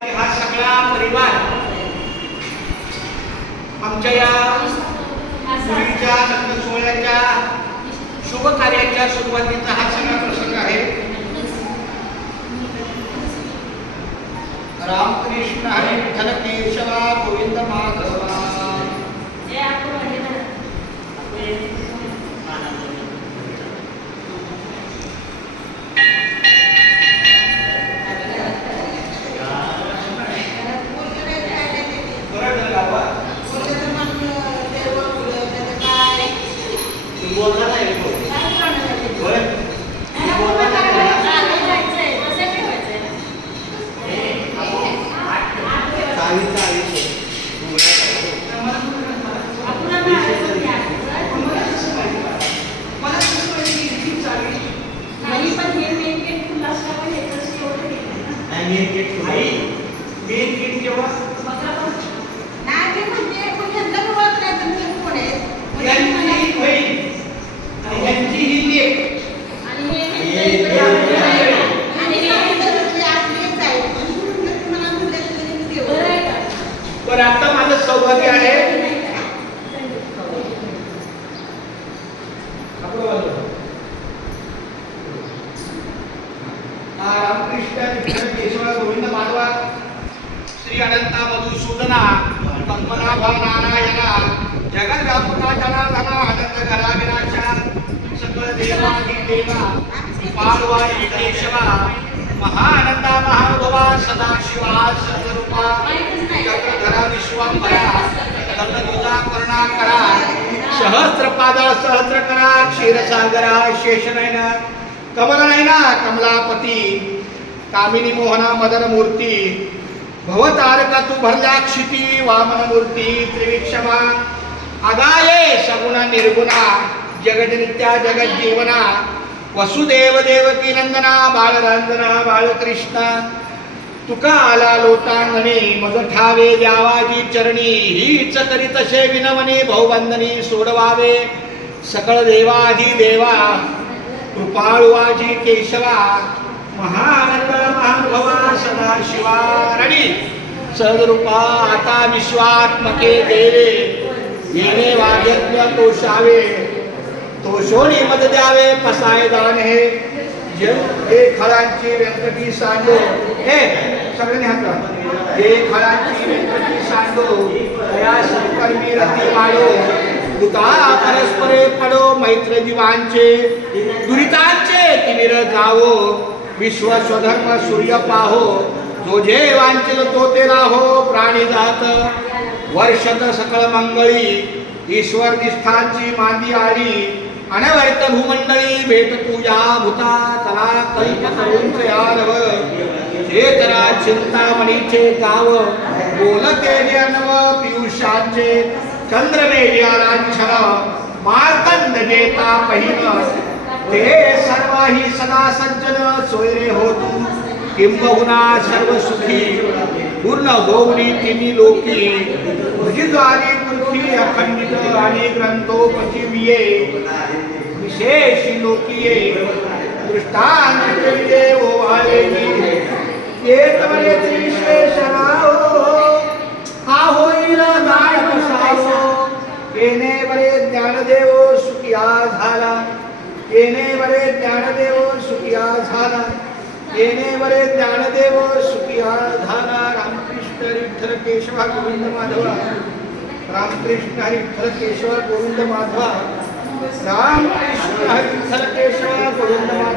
हा सगळा परिवार आमच्या या मुलीच्या लग्न सोहळ्याच्या शुभ कार्याच्या सुरुवातीचा हा सगळा प्रसंग आहे. रामकृष्ण हरी विठ्ठल केशवा गोविंद माधवा. पण आता माझं सौभाग्य आहे रामकृष्ण विठ्ठल केशव गोविंद माधवा श्री अनंता मधुसूदना पद्मनाभा नारायणा जगद्व्यापका जनार्दना आनंद घरा विनाशा सकळ देवादी देवा पालवा केशवा महानंदा महानुभवा सदाशिवा सदरूपा चक्रधरा विश्वांबरा दत्तदुजा करुणाकरा सहस्रपादा सहस्रकरा क्षीरसागरा शेषनयना कमलनयना कमलापती कामिनी मोहना मदन मूर्ती भवतारका तू भरल्या क्षिती वामन मूर्ती त्रिविक्षमा आगाये सगुण निर्गुणा जगज्नित्या जगज्जीवना वसुदेव देवकी नंदना बाळरंजना बाळकृष्ण तुका आला लोटांगणी मग ठावे द्यावाजी चरणी हीच करी तसे विनवणी भाऊबंधनी सोडवावे सकळ देवाधी देवा कृपाळुवाजी केशवा महानंद महानुभवा सदाशिवा रणी सहजरूपा आता विश्वात्मके देवे येणे वाजज्ञ तोषावे तोषोणी मत द्यावे पसाय दान हे हे खळांची व्यंकटी सांडो हे सगळ्यांनी हात हे खळांची व्यंकटी सांडो दया सत्कर्मी रती माडो दुका परस्परे पडो मैत्र जीवांचे दुरितांचे तिमिर जावो विश्व स्वधर्म सूर्य पाहो जो जे वांचिल तो ते राहो प्राणी जात वर्षत सकळ मंगळी ईश्वर निष्ठांची मांदी आली अनवर्त भूमंडळी भेट तुझ्या भूता तला कल्प करून यानव चेतना चिंतामणीचे गाव बोलते ज्ञानव पियुषांचे चंद्रमेघ्यालांछन मार्तंड जेता पहिन ते सर्वाही सदा सज्जन सोयरे होतू किंबहुना सर्व सुखी पूर्ण गौरी तिन्ही लोकी भुजिद्वारी पृथ्वी अखंडित आणि ग्रंथोपजीविये विशेष लोकीये दृष्टांतरिये ओवाळेगी येतवरे श्रीशेषराव हा होईल गाय बसावो येणे बरे ज्ञानदेव सुखिया झाला येणे बरे ज्ञानदेव सुखिया झाला येणे बरे ज्ञानदेव सुखिया झाला. रामकृष्ण विठ्ठल केशव गोविंद माधवा रामकृष्ण विठ्ठल केशव गोविंद माधवा रामकृष्ण विठ्ठल केशव गोविंद माधवा.